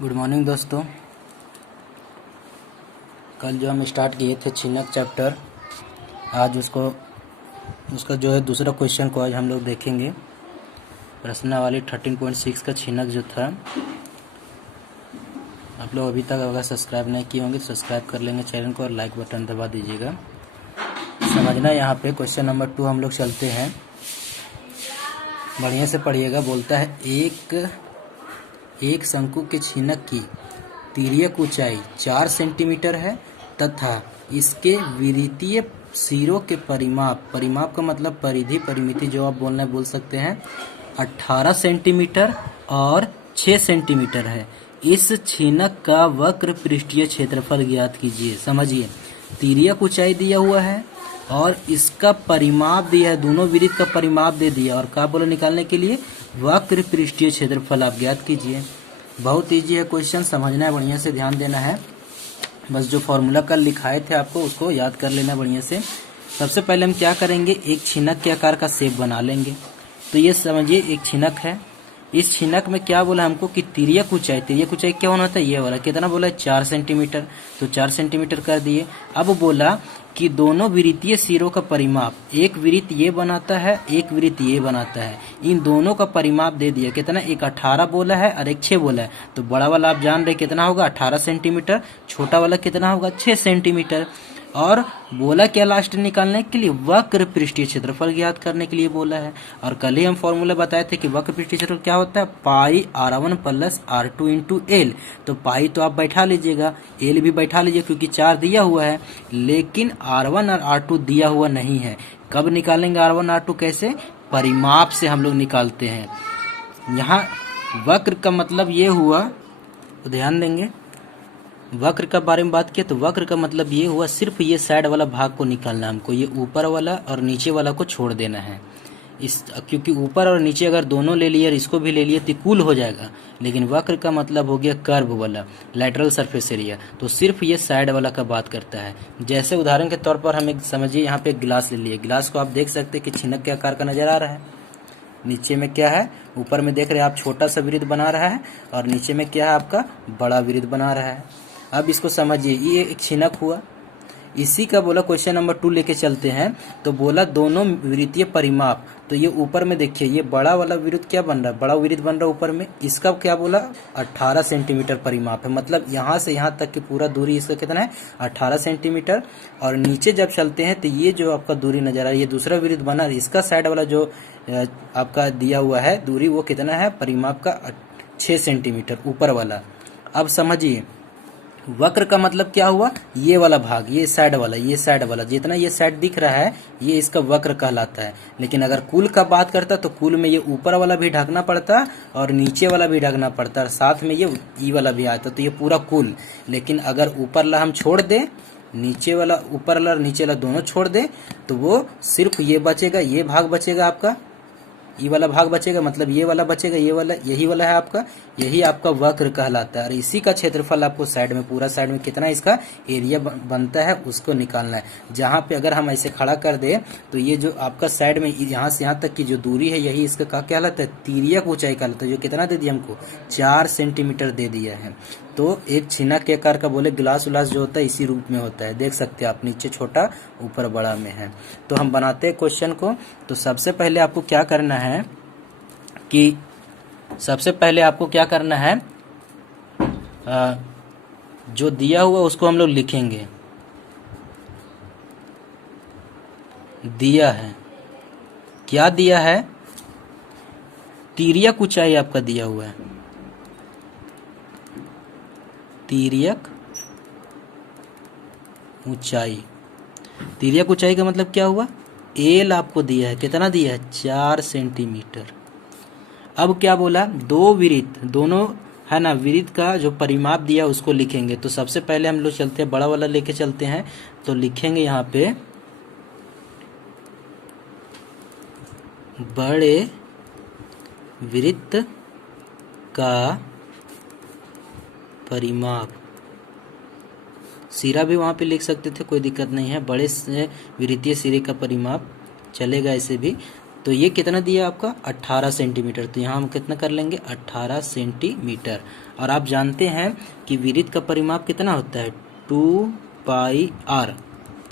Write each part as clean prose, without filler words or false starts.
Good morning दोस्तों। कल जो हम स्टार्ट किए थे छिनक चैप्टर, आज उसका जो है दूसरा क्वेश्चन को आज हम लोग देखेंगे। प्रश्नावली 13.6 का छिनक जो था, आप लोग अभी तक अगर सब्सक्राइब नहीं किए होंगे तो सब्सक्राइब कर लेंगे चैनल को और लाइक बटन दबा दीजिएगा। समझना यहाँ पे क्वेश्चन नंबर 2 हम लोग चलते हैं, बढ़िया से पढ़िएगा। बोलता है एक शंकु के छिनक की तिर्यक ऊंचाई 4 सेंटीमीटर है तथा इसके विरीतीय सिरों के परिमाप का मतलब परिधि परिमिति जो आप बोल सकते हैं 18 सेंटीमीटर और 6 सेंटीमीटर है। इस छिनक का वक्र पृष्ठीय क्षेत्रफल ज्ञात कीजिए। समझिए, तिर्यक ऊंचाई दिया हुआ है और इसका परिमाप दिया है, दोनों वृत्त का परिमाप दे दिया और क्या बोला निकालने के लिए, वक्र पृष्ठीय क्षेत्रफल आप ज्ञात कीजिए। बहुत इजी है क्वेश्चन, समझना है, बढ़िया से ध्यान देना है। बस जो फॉर्मूला कल लिखाए थे आपको उसको याद कर लेना बढ़िया से। सबसे पहले हम क्या करेंगे, एक छिनक के आकार का शेप बना लेंगे। तो ये समझिए एक छिनक है, इस छिनक में क्या बोला हमको कि तिर्यक ऊंचाई क्या होना था, ये वाला कितना बोला है 4 सेंटीमीटर, तो 4 सेंटीमीटर कर दिए। अब बोला कि दोनों वृत्तीय सिरों का परिमाप, एक वृत्त ये बनाता है एक वृत्त ये बनाता है, इन दोनों का परिमाप दे दिया कितना, एक 18 बोला है और एक 6 बोला है। तो बड़ा वाला आप जान रहे कितना होगा 18 सेंटीमीटर, छोटा वाला कितना होगा 6 सेंटीमीटर। और बोला क्या लास्ट निकालने के लिए, वक्र पृष्ठीय क्षेत्रफल ज्ञात करने के लिए बोला है। और कल ही हम फॉर्मूला बताए थे कि वक्र पृष्ठीय क्षेत्रफल क्या होता है, पाई r1 plus r2 into L. तो पाई तो आप बैठा लीजिएगा, एल भी बैठा लीजिए क्योंकि 4 दिया हुआ है, लेकिन r1 और r2 दिया हुआ नहीं है। कब निकालेंगे r1 r2, कैसे, परिमाप से हम लोग निकालते हैं। यहाँ वक्र का मतलब ये हुआ, तो ध्यान देंगे, वक्र का बारे में बात किया तो वक्र का मतलब ये हुआ सिर्फ ये साइड वाला भाग को निकालना हमको, ये ऊपर वाला और नीचे वाला को छोड़ देना है। क्योंकि ऊपर और नीचे अगर दोनों ले लिए और इसको भी ले लिए तो कुल हो जाएगा, लेकिन वक्र का मतलब हो गया कर्व वाला, लैटरल सरफेस एरिया, तो सिर्फ ये साइड वाला का बात करता है। जैसे उदाहरण के तौर पर हम एक समझिए, यहाँ पे एक गिलास ले लिए, गिलास को आप देख सकते हैं कि छिनक के आकार का नजर आ रहा है। नीचे में क्या है, ऊपर में देख रहे हैं आप छोटा सा वृत्त बना रहा है और नीचे में क्या है आपका बड़ा वृत्त बना रहा है। अब इसको समझिए, ये एक छिनक हुआ, इसी का बोला क्वेश्चन नंबर 2 लेके चलते हैं। तो बोला दोनों वृत्तीय परिमाप, तो ये ऊपर में देखिए ये बड़ा वाला वृत्त क्या बन रहा है, बड़ा वृत्त बन रहा है ऊपर में, इसका क्या बोला 18 सेंटीमीटर परिमाप है, मतलब यहाँ से यहाँ तक की पूरा दूरी इसका कितना है 18 सेंटीमीटर। और नीचे जब चलते हैं तो ये जो आपका दूरी नजर आ रहा है, ये दूसरा वृत्त बना है, इसका साइड वाला जो आपका दिया हुआ है दूरी वो कितना है, परिमाप का 6 सेंटीमीटर ऊपर वाला। अब समझिए वक्र का मतलब क्या हुआ, ये वाला भाग, ये साइड वाला जितना ये साइड दिख रहा है ये इसका वक्र कहलाता है। लेकिन अगर कुल का बात करता तो कुल में ये ऊपर वाला भी ढकना पड़ता और नीचे वाला भी ढकना पड़ता और साथ में ये ई वाला भी आता, तो ये पूरा कुल। लेकिन अगर ऊपर वाला हम छोड़ दे, नीचे वाला, ऊपर वाला और नीचे वाला दोनों छोड़ दे, तो वो सिर्फ ये बचेगा, ये भाग बचेगा आपका, ये वाला भाग बचेगा, मतलब ये वाला बचेगा, ये वाला, यही वाला है आपका, यही आपका वक्र कहलाता है। और इसी का क्षेत्रफल आपको साइड में, पूरा साइड में कितना इसका एरिया बनता है उसको निकालना है। जहाँ पे अगर हम ऐसे खड़ा कर दे तो ये जो आपका साइड में यहाँ से यहाँ तक की जो दूरी है यही इसका क्या कहलाता है, तिर्यक ऊंचाई कहलाता है, जो कितना दे दिया हमको 4 सेंटीमीटर दे दिया है। तो एक छिनक के आकार का बोले गिलास उलास जो होता है इसी रूप में होता है, देख सकते हैं आप, नीचे छोटा ऊपर बड़ा में है। तो हम बनाते हैं क्वेश्चन को। तो सबसे पहले आपको क्या करना है कि जो दिया हुआ उसको हम लोग लिखेंगे, दिया है, क्या दिया है, तिर्यक ऊंचाई आपका दिया हुआ है, तिर्यक ऊंचाई। तिर्यक ऊंचाई का मतलब क्या हुआ, एल आपको दिया है, कितना दिया है 4 सेंटीमीटर। अब क्या बोला, दो वृत्त, दोनों है ना, वृत्त का जो परिमाप दिया उसको लिखेंगे। तो सबसे पहले हम लोग चलते हैं, बड़ा वाला लेके चलते हैं, तो लिखेंगे यहाँ पे बड़े वृत्त का परिमाप, सिरा भी वहां पे लिख सकते थे, कोई दिक्कत नहीं है, बड़े से वृत्तीय सिरे का परिमाप चलेगा ऐसे भी। तो ये कितना दिया आपका 18 सेंटीमीटर। तो यहाँ हम कितना कर लेंगे 18 सेंटीमीटर। और आप जानते हैं कि वृत्त का परिमाप कितना होता है 2πr।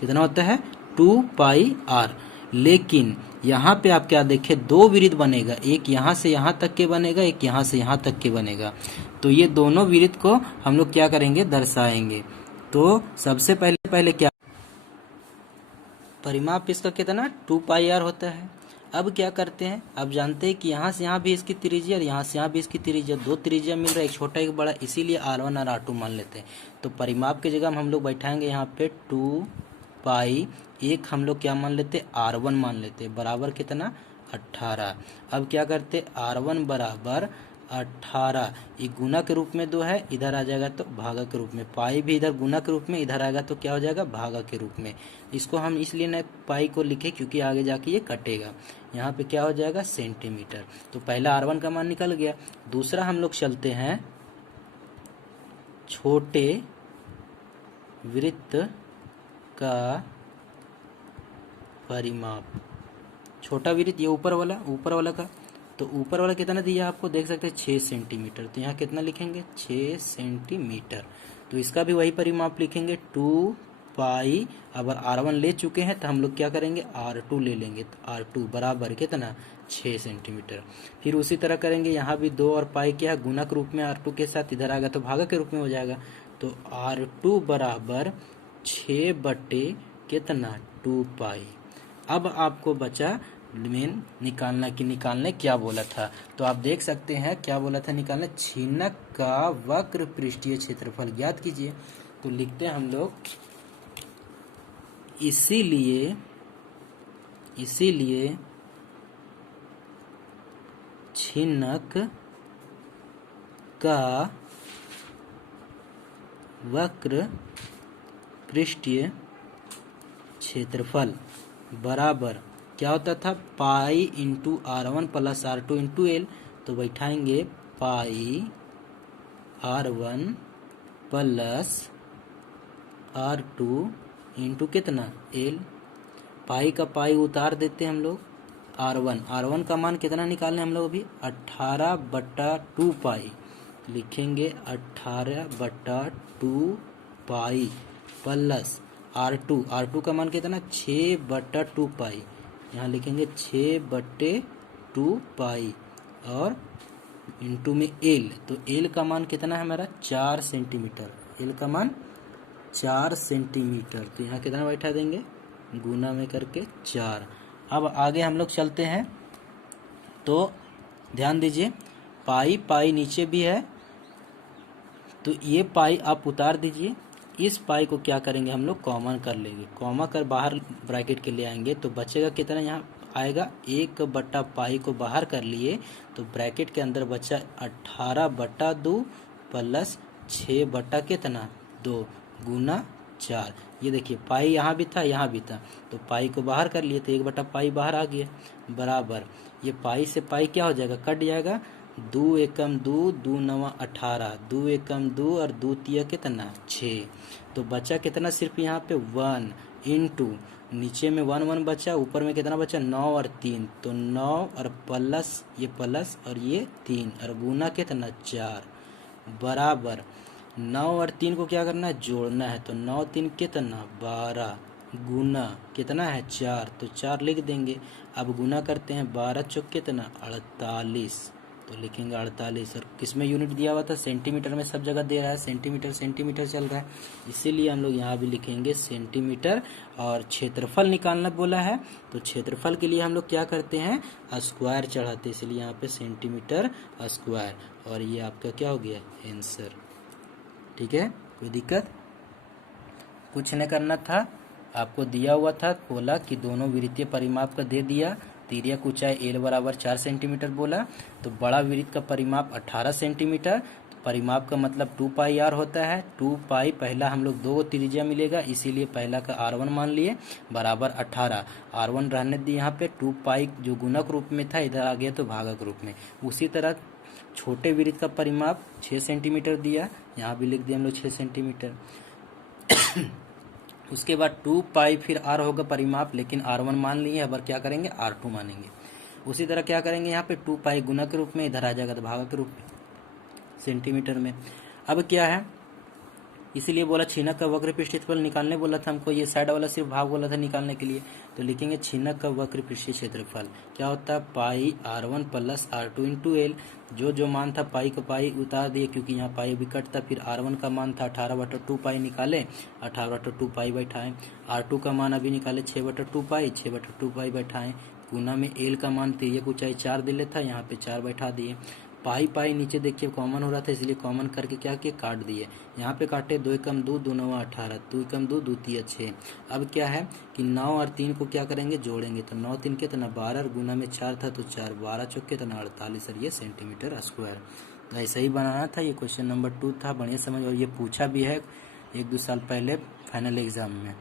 कितना होता है 2πr। लेकिन यहाँ पे आप क्या देखें दो वृत्त बनेगा, एक यहाँ से यहाँ तक के बनेगा, एक यहाँ से यहाँ तक के बनेगा। तो ये दोनों वृत्त को हम लोग क्या करेंगे दर्शाएंगे। तो सबसे पहले क्या परिमाप इसका कितना 2πr होता है। अब क्या करते हैं, अब जानते हैं कि यहाँ से यहाँ भी इसकी त्रिज्या और यहाँ से यहाँ भी इसकी त्रिज्या, दो त्रिज्या मिल रहा है, एक छोटा एक बड़ा, इसीलिए r1 और r2 मान लेते हैं। तो परिमाप की जगह हम लोग बैठाएंगे यहाँ पे 2π, एक हम लोग क्या मान लेते r1 मान लेते बराबर कितना 18। अब क्या करते r1 बराबर 18, ये गुना के रूप में 2 है, इधर आ जाएगा तो भागा के रूप में, पाई भी इधर गुना के रूप में, इधर आएगा तो क्या हो जाएगा भागा के रूप में। इसको हम इसलिए न पाई को लिखे क्योंकि आगे जाके ये कटेगा। यहाँ पे क्या हो जाएगा सेंटीमीटर। तो पहला r1 का मान निकल गया। दूसरा हम लोग चलते हैं छोटे वृत्त का परिमाप। छोटा वृत्त ये ऊपर वाला का, तो ऊपर वाला कितना दिया आपको देख सकते हैं 6 सेंटीमीटर। तो यहाँ कितना लिखेंगे 6 सेंटीमीटर। तो इसका भी वही परिमाप लिखेंगे 2π। अगर r1 ले चुके हैं तो हम लोग क्या करेंगे r2 ले लेंगे। तो r2 बराबर कितना 6 सेंटीमीटर। फिर उसी तरह करेंगे, यहाँ भी 2 और पाई क्या है गुणक रूप में r2 के साथ, इधर आएगा तो भागा के रूप में हो जाएगा। तो r2 बराबर 6 बटे कितना 2π। अब आपको बचा मेन निकालने क्या बोला था। तो आप देख सकते हैं क्या बोला था निकालना, छिन्नक का वक्र पृष्ठीय क्षेत्रफल ज्ञात कीजिए। तो लिखते हैं हम लोग इसीलिए छिन्नक का वक्र पृष्ठीय क्षेत्रफल बराबर क्या होता था pi into r1 plus r2 into L. तो बैठाएंगे पाई r1 प्लस r2 इंटू कितना एल। पाई का पाई उतार देते हैं हम लोग, r1 का मान कितना निकालने हम लोग अभी 18 बटा 2π। लिखेंगे 18 बटा 2π प्लस r2 का मान कितना 6 बटा 2π। यहाँ लिखेंगे 6 बटे 2π और इंटू में एल। तो एल का मान कितना है हमारा 4 सेंटीमीटर। एल का मान 4 सेंटीमीटर। तो यहाँ कितना बैठा देंगे गुना में करके 4। अब आगे हम लोग चलते हैं। तो ध्यान दीजिए पाई नीचे भी है, तो ये पाई आप उतार दीजिए। इस पाई को क्या करेंगे हम लोग कॉमन कर लेंगे, कॉमा कर बाहर ब्रैकेट के ले आएंगे। तो बचेगा कितना यहाँ आएगा 1 बटा पाई को बाहर कर लिए, तो ब्रैकेट के अंदर बचा 18 बटा 2 प्लस 6 बटा कितना 2 गुना 4। ये देखिए पाई यहाँ भी था यहाँ भी था, तो पाई को बाहर कर लिए तो 1 बटा पाई बाहर आ गया बराबर। ये पाई से पाई क्या हो जाएगा कट जाएगा, 2 एकम 2 2 नवा 18, 2 एकम 2 और 2 तिया कितना 6। तो बचा कितना सिर्फ यहाँ पे 1 इंटू नीचे में 1 बचा, ऊपर में कितना बचा 9 और 3। तो 9 और प्लस ये प्लस और ये 3 और गुना कितना 4 बराबर 9 और 3 को क्या करना है जोड़ना है। तो 9 3 कितना 12 गुना कितना है 4, तो 4 लिख देंगे। अब गुना करते हैं 12 चौक कितना 48, तो लिखेंगे 48। और किस में यूनिट दिया हुआ था सेंटीमीटर में, सब जगह दे रहा है सेंटीमीटर चल रहा है, इसीलिए हम लोग यहाँ भी लिखेंगे सेंटीमीटर। और क्षेत्रफल निकालना बोला है, तो क्षेत्रफल के लिए हम लोग क्या करते हैं स्क्वायर चढ़ाते हैं, इसलिए यहाँ पे सेंटीमीटर स्क्वायर। और ये आपका क्या हो गया आंसर। ठीक है, कोई दिक्कत कुछ नहीं करना था, आपको दिया हुआ था बोला कि दोनों वृत्तीय परिमाप का दे दिया। तिर्यक ऊंचाई एल बराबर 4 सेंटीमीटर बोला, तो बड़ा वृत्त का परिमाप 18 सेंटीमीटर। तो परिमाप का मतलब 2πr होता है। 2π पहला हम लोग 2 त्रिज्या मिलेगा, इसीलिए पहला का r1 मान लिए बराबर 18। r1 रहने दिए यहाँ पे, 2π जो गुणक रूप में था इधर आ गया तो भागक रूप में। उसी तरह छोटे वृत्त का परिमाप 6 सेंटीमीटर दिया, यहाँ भी लिख दिया हम लोग 6 सेंटीमीटर। उसके बाद 2π फिर r होगा परिमाप, लेकिन r1 मान लिए, अब क्या करेंगे r2 मानेंगे। उसी तरह क्या करेंगे यहाँ पे 2 पाई गुना के रूप में, इधर आ जाएगा तो भागा के रूप में सेंटीमीटर में। अब क्या है, इसीलिए बोला छीनक का वक्र पृष्ठीय क्षेत्रफल निकालने बोला था हमको, ये साइड वाला सिर्फ भाग बोला था निकालने के लिए। तो लिखेंगे छीनक का वक्र पृष्ठीय क्षेत्रफल क्या होता है, पाई r1 plus r2 into L. जो मान था पाई का पाई उतार दिए, क्योंकि यहाँ पाई भी कटता। फिर r1 का मान था 18/2 पाई, निकाले 18/2 पाई बैठाएं। r2 का मान अभी निकाले 6/2 पाई, 6/2 पाई बैठाएं। गुना में एल का मान तिर्यक ऊंचाई 4 दिले था, यहाँ पे 4 बैठा दिए। पाई पाई नीचे देखिए कॉमन हो रहा था, इसलिए कॉमन करके क्या किए, काट दिए। यहाँ पे काटे 2 एकम 2, 2 9 18, 2 एकम 2, 2 3 6। अब क्या है कि 9 और 3 को क्या करेंगे, जोड़ेंगे। तो 9 3 कितना 12, गुना में 4 था तो 4, 12 चौके कितना 48, और ये सेंटीमीटर स्क्वायर। तो ऐसे ही बनाना था। ये क्वेश्चन नंबर 2 था, बढ़िया समझ। और ये पूछा भी है 1-2 साल पहले फाइनल एग्जाम में।